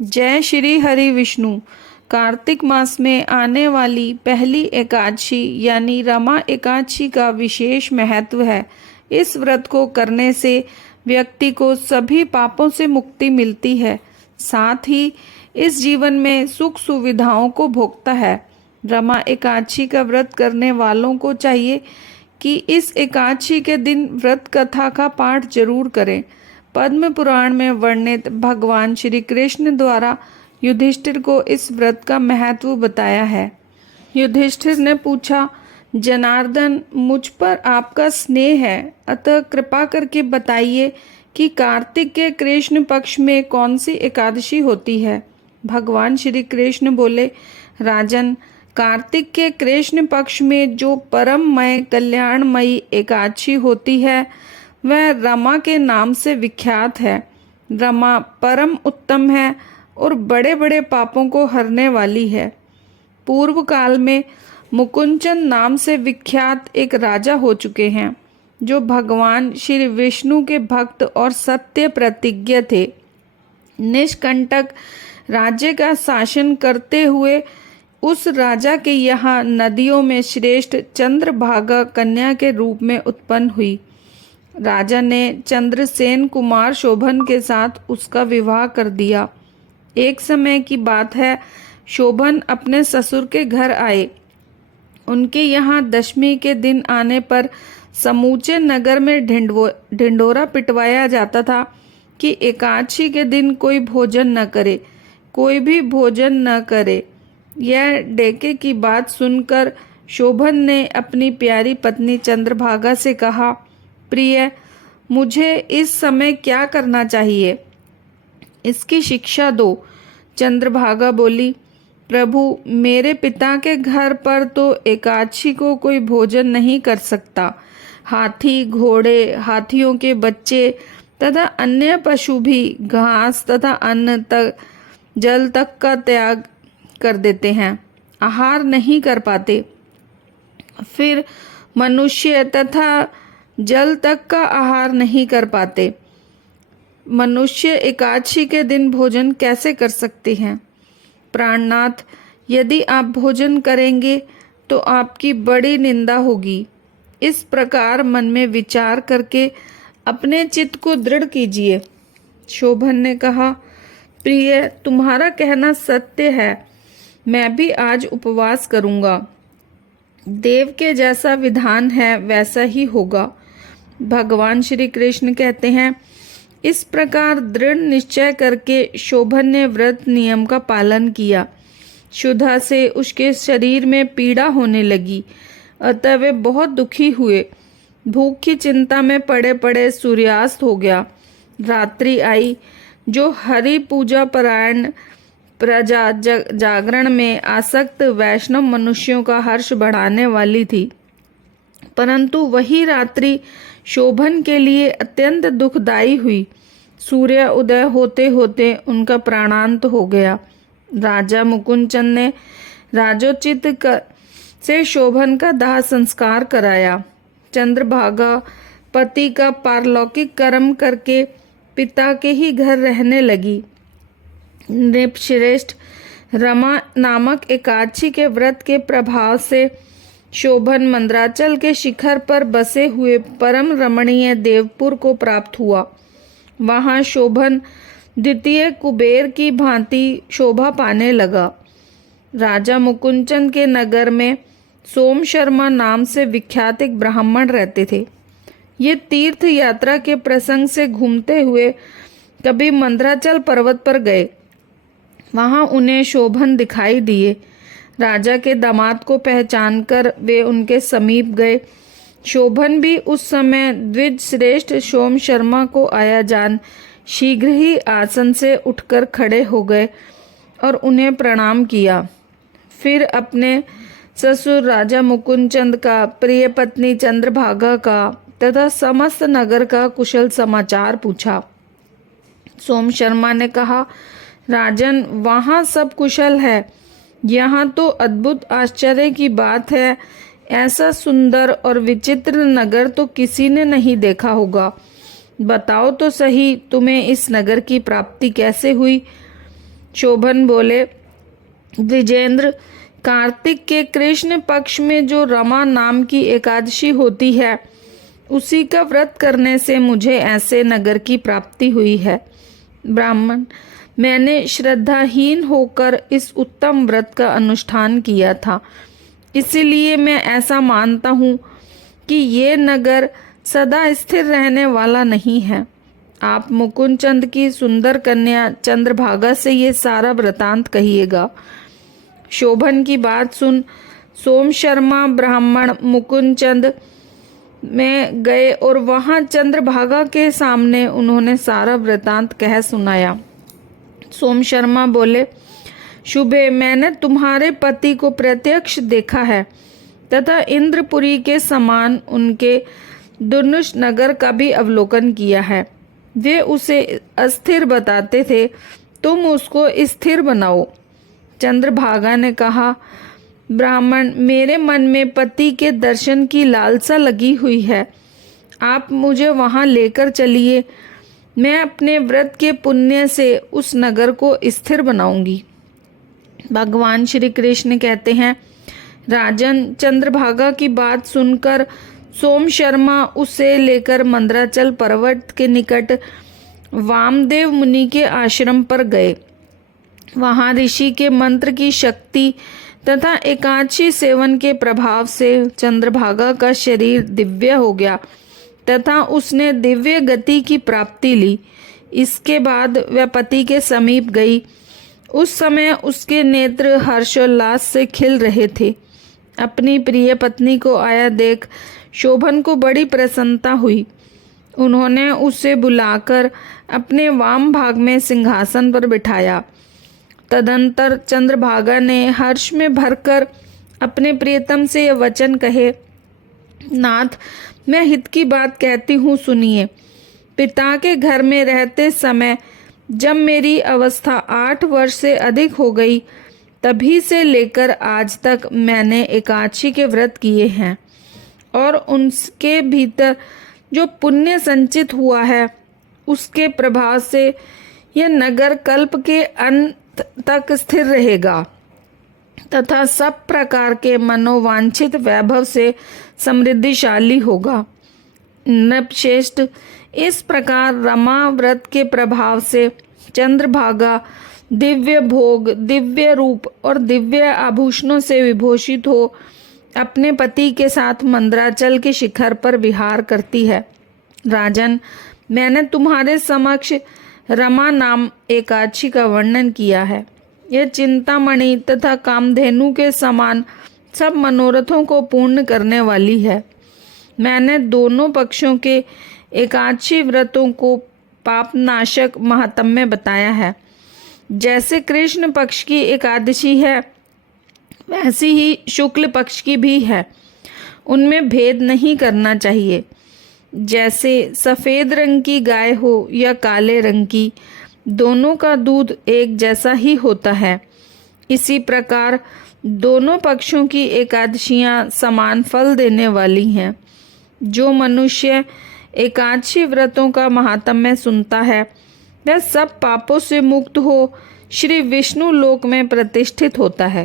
जय श्री हरि विष्णु। कार्तिक मास में आने वाली पहली एकादशी यानी रमा एकादशी का विशेष महत्व है। इस व्रत को करने से व्यक्ति को सभी पापों से मुक्ति मिलती है, साथ ही इस जीवन में सुख सुविधाओं को भोगता है। रमा एकादशी का व्रत करने वालों को चाहिए कि इस एकादशी के दिन व्रत कथा का पाठ जरूर करें। पद्म पुराण में वर्णित भगवान श्री कृष्ण द्वारा युधिष्ठिर को इस व्रत का महत्व बताया है। युधिष्ठिर ने पूछा, जनार्दन, मुझ पर आपका स्नेह है, अतः कृपा करके बताइए कि कार्तिक के कृष्ण पक्ष में कौन सी एकादशी होती है। भगवान श्री कृष्ण बोले, राजन, कार्तिक के कृष्ण पक्ष में जो परममय कल्याणमयी एकादशी होती है वह रमा के नाम से विख्यात है। रमा परम उत्तम है और बड़े बड़े पापों को हरने वाली है। पूर्व काल में मुकुंदचंद नाम से विख्यात एक राजा हो चुके हैं, जो भगवान श्री विष्णु के भक्त और सत्य प्रतिज्ञ थे। निष्कंटक राज्य का शासन करते हुए उस राजा के यहाँ नदियों में श्रेष्ठ चंद्रभागा कन्या के रूप में उत्पन्न हुई। राजा ने चंद्रसेन कुमार शोभन के साथ उसका विवाह कर दिया। एक समय की बात है, शोभन अपने ससुर के घर आए। उनके यहाँ दशमी के दिन आने पर समूचे नगर में ढिंढोरा पिटवाया जाता था कि एकादशी के दिन कोई भोजन न करे, कोई भी भोजन न करे। यह डेके की बात सुनकर शोभन ने अपनी प्यारी पत्नी चंद्रभागा से कहा, प्रिय, मुझे इस समय क्या करना चाहिए, इसकी शिक्षा दो। चंद्रभागा बोली, प्रभु, मेरे पिता के घर पर तो एकादशी को कोई भोजन नहीं कर सकता। हाथी, घोड़े, हाथियों के बच्चे तथा अन्य पशु भी घास तथा अन्न तक, जल तक का त्याग कर देते हैं, आहार नहीं कर पाते। फिर मनुष्य तथा जल तक का आहार नहीं कर पाते। मनुष्य एकादशी के दिन भोजन कैसे कर सकते हैं? प्राणनाथ, यदि आप भोजन करेंगे तो आपकी बड़ी निंदा होगी। इस प्रकार मन में विचार करके अपने चित्त को दृढ़ कीजिए। शोभन ने कहा, प्रिय, तुम्हारा कहना सत्य है, मैं भी आज उपवास करूंगा। देव के जैसा विधान है वैसा ही होगा। भगवान श्री कृष्ण कहते हैं, इस प्रकार दृढ़ निश्चय करके शोभन ने व्रत नियम का पालन किया। क्षुधा से उसके शरीर में पीड़ा होने लगी, अतः वे बहुत दुखी हुए। भूख की चिंता में पड़े पड़े सूर्यास्त हो गया। रात्रि आई, जो हरि पूजा परायण प्रजा जागरण में आसक्त वैष्णव मनुष्यों का हर्ष बढ़ाने वाली थी, परंतु वही रात्रि शोभन के लिए अत्यंत दुखदायी हुई। सूर्य उदय होते होते उनका प्राणांत हो गया। राजा मुकुंदचंद ने राजोचित से शोभन का दाह संस्कार कराया। चंद्रभागा पति का पारलौकिक कर्म करके पिता के ही घर रहने लगी। नृपश्रेष्ठ रमा नामक एकादशी के व्रत के प्रभाव से शोभन मंद्राचल के शिखर पर बसे हुए परम रमणीय देवपुर को प्राप्त हुआ। वहां शोभन द्वितीय कुबेर की भांति शोभा पाने लगा। राजा मुकुंदचंद के नगर में सोम शर्मा नाम से विख्यात एक ब्राह्मण रहते थे। ये तीर्थ यात्रा के प्रसंग से घूमते हुए कभी मंद्राचल पर्वत पर गए। वहां उन्हें शोभन दिखाई दिए। राजा के दामाद को पहचानकर वे उनके समीप गए। शोभन भी उस समय द्विज श्रेष्ठ सोम शर्मा को आया जान शीघ्र ही आसन से उठकर खड़े हो गए और उन्हें प्रणाम किया। फिर अपने ससुर राजा मुकुंदचंद का, प्रिय पत्नी चंद्रभागा का तथा समस्त नगर का कुशल समाचार पूछा। सोम शर्मा ने कहा, राजन, वहाँ सब कुशल है। यहाँ तो अद्भुत आश्चर्य की बात है, ऐसा सुंदर और विचित्र नगर तो किसी ने नहीं देखा होगा। बताओ तो सही, तुम्हें इस नगर की प्राप्ति कैसे हुई? शोभन बोले, द्विजेंद्र, कार्तिक के कृष्ण पक्ष में जो रमा नाम की एकादशी होती है, उसी का व्रत करने से मुझे ऐसे नगर की प्राप्ति हुई है। ब्राह्मण, मैंने श्रद्धाहीन होकर इस उत्तम व्रत का अनुष्ठान किया था, इसीलिए मैं ऐसा मानता हूँ कि ये नगर सदा स्थिर रहने वाला नहीं है। आप मुकुंद चंद की सुंदर कन्या चंद्रभागा से ये सारा वृतांत कहिएगा। शोभन की बात सुन सोम शर्मा ब्राह्मण मुकुंद चंद में गए और वहां चंद्रभागा के सामने उन्होंने सारा वृतांत कह सुनाया। सोम शर्मा बोले, शुभे, मैंने तुम्हारे पति को प्रत्यक्ष देखा है तथा इंद्रपुरी के समान उनके दुर्नुष नगर का भी अवलोकन किया है। वे उसे अस्थिर बताते थे, तुम उसको स्थिर बनाओ। चंद्रभागा ने कहा, ब्राह्मण, मेरे मन में पति के दर्शन की लालसा लगी हुई है, आप मुझे वहां लेकर चलिए। मैं अपने व्रत के पुण्य से उस नगर को स्थिर बनाऊंगी। भगवान श्री कृष्ण कहते हैं, राजन, चंद्रभागा की बात सुनकर सोम शर्मा उसे लेकर मंदराचल पर्वत के निकट वामदेव मुनि के आश्रम पर गए। वहां ऋषि के मंत्र की शक्ति तथा एकादशी सेवन के प्रभाव से चंद्रभागा का शरीर दिव्य हो गया तथा उसने दिव्य गति की प्राप्ति ली। इसके बाद वह पति के समीप गई। उस समय उसके नेत्र हर्षोल्लास से खिल रहे थे। अपनी प्रिय पत्नी को आया देख शोभन को बड़ी प्रसन्नता हुई। उन्होंने उसे बुलाकर अपने वाम भाग में सिंहासन पर बिठाया। तदंतर चंद्रभागा ने हर्ष में भरकर अपने प्रियतम से यह वचन कहे, नाथ, मैं हित की बात कहती हूँ, सुनिए। पिता के घर में रहते समय जब मेरी अवस्था 8 वर्ष से अधिक हो गई, तभी से लेकर आज तक मैंने एकादशी के व्रत किए हैं और उनके भीतर जो पुण्य संचित हुआ है, उसके प्रभाव से यह नगर कल्प के अंत तक स्थिर रहेगा तथा सब प्रकार के मनोवांछित वैभव से समृद्धिशाली होगा। नृपश्रेष्ठ, इस प्रकार रमा व्रत के प्रभाव से चंद्रभागा दिव्य भोग, दिव्य रूप और दिव्य आभूषणों से विभूषित हो अपने पति के साथ मंदराचल के शिखर पर विहार करती है। राजन, मैंने तुम्हारे समक्ष रमा नाम एकादशी का वर्णन किया है। यह चिंतामणि तथा कामधेनु के समान सब मनोरथों को पूर्ण करने वाली है। मैंने दोनों पक्षों के एकादशी व्रतों को पापनाशक महात्म्य बताया है। जैसे कृष्ण पक्ष की एकादशी है, वैसी ही शुक्ल पक्ष की भी है। उनमें भेद नहीं करना चाहिए। जैसे सफ़ेद रंग की गाय हो या काले रंग की, दोनों का दूध एक जैसा ही होता है। इसी प्रकार दोनों पक्षों की एकादशियां समान फल देने वाली हैं। जो मनुष्य एकादशी व्रतों का महात्म्य सुनता है, वह सब पापों से मुक्त हो श्री विष्णु लोक में प्रतिष्ठित होता है।